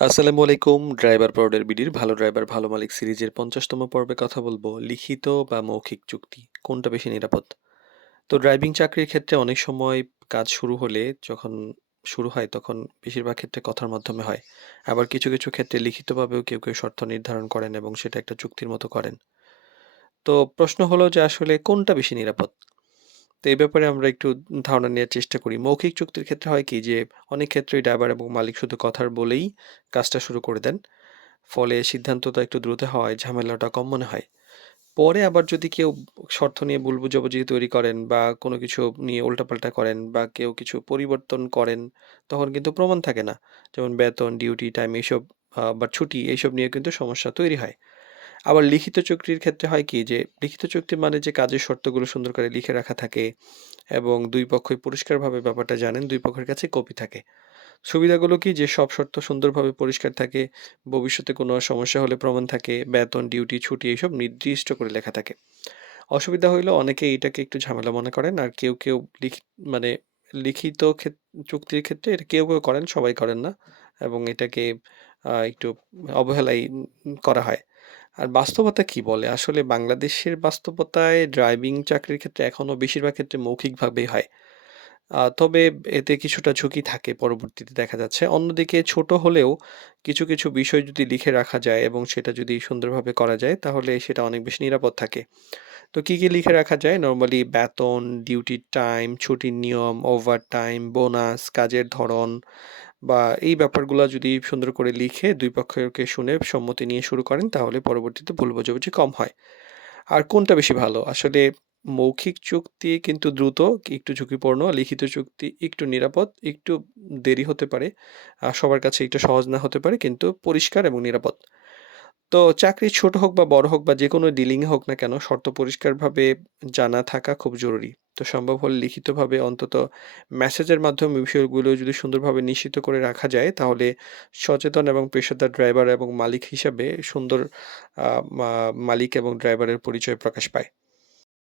আসসালামু আলাইকুম। Driver powder বিডির ভালো ড্রাইভার ভালো মালিক সিরিজের ৫০তম পর্বে কথা বলবো লিখিত বা মৌখিক চুক্তি কোনটা বেশি নিরাপদ? তো ড্রাইভিং চাকরির ক্ষেত্রে অনেক সময় কাজ শুরু হলে যখন শুরু হয় তখন বেশিরভাগ ক্ষেত্রে কথার মাধ্যমে হয়। আবার কিছু ক্ষেত্রে লিখিতভাবেও কেউ শর্ত নির্ধারণ করেন এবং সেটা একটা চুক্তির মতো করেন। তো প্রশ্ন হলো যে আসলে কোনটা বেশি নিরাপদ? তো এই ব্যাপারে আমরা একটু ধারণা নেয়ার চেষ্টা করি। মৌখিক চুক্তির ক্ষেত্রে হয় কি যে অনেক ক্ষেত্রেই ড্রাইভার এবং মালিক শুধু কথার বলেই কাজটা শুরু করে দেন। ফলে সিদ্ধান্তটা একটু দ্রুত হওয়ায় ঝামেলাটা কম মনে হয়। পরে আবার যদি কেউ শর্ত নিয়ে ভুল বোঝাবুঝি তৈরি করেন বা কোনো কিছু নিয়ে উল্টাপাল্টা করেন বা কেউ কিছু পরিবর্তন করেন, তখন কিন্তু প্রমাণ থাকে না। যেমন বেতন, ডিউটি টাইম এইসব বা ছুটি এইসব নিয়ে কিন্তু সমস্যা তৈরি হয়। আবার লিখিত চুক্তির ক্ষেত্রে হয় কি যে, লিখিত চুক্তি মানে যে কাজের শর্তগুলো সুন্দর করে লিখে রাখা থাকে এবং ২ পক্ষই পরিষ্কারভাবে ব্যাপারটা জানেন, ২ পক্ষের কাছে কপি থাকে। সুবিধাগুলো কি যে সব শর্ত সুন্দরভাবে পরিষ্কার থাকে, ভবিষ্যতে কোনো সমস্যা হলে প্রমাণ থাকে, বেতন, ডিউটি, ছুটি এসব নির্দিষ্ট করে লেখা থাকে। অসুবিধা হইলো অনেকে এটাকে একটু ঝামেলা মনে করেন। আর কেউ মানে লিখিত চুক্তির ক্ষেত্রে এটা কেউ করেন, সবাই করেন না এবং এটাকে একটু অবহেলাই করা হয়। আর বাস্তবতা কি বলে? আসলে বাংলাদেশের বাস্তবতায় ড্রাইভিং চাকরির ক্ষেত্রে এখনো বেশিরভাগ ক্ষেত্রে মৌখিকভাবেই হয়। তবে এতে কিছুটা ঝুঁকি থাকে পরবর্তীতে দেখা যাচ্ছে। অন্যদিকে ছোট হলেও কিছু বিষয় যদি লিখে রাখা যায় এবং সেটা যদি সুন্দরভাবে করা যায় তাহলে সেটা অনেক বেশি নিরাপদ থাকে। তো কি লিখে রাখা যায়? নরমালি বেতন, ডিউটির টাইম, ছুটির নিয়ম, ওভারটাইম, বোনাস, কাজের ধরন বা এই ব্যাপারগুলা যদি সুন্দর করে লিখে ২ পক্ষকে শুনে সম্মতি নিয়ে শুরু করেন তাহলে পরবর্তীতে ভুল বোঝাবুঝি কম হয়। আর কোনটা বেশি ভালো? আসলে মৌখিক চুক্তি কিন্তু দ্রুত, একটু ঝুঁকিপূর্ণ। লিখিত চুক্তি একটু নিরাপদ, একটু দেরি হতে পারে। সবার কাছে একটু সহজ না হতে পারে কিন্তু পরিষ্কার এবং নিরাপদ। তো চাকরি ছোট হোক বা বড় হোক বা যেকোনো ডিলিং এ হোক না কেন শর্ত পরিষ্কারভাবে জানা থাকা খুব জরুরি। তো সম্ভব হলে লিখিতভাবে অন্তত মেসেজের মাধ্যমে বিষয়গুলো যদি সুন্দরভাবে নিশ্চিত করে রাখা যায় তাহলে সচেতন এবং পেশাদার ড্রাইভার এবং মালিক হিসাবে সুন্দর আ মা মালিক এবং ড্রাইভারের পরিচয় প্রকাশ পায়।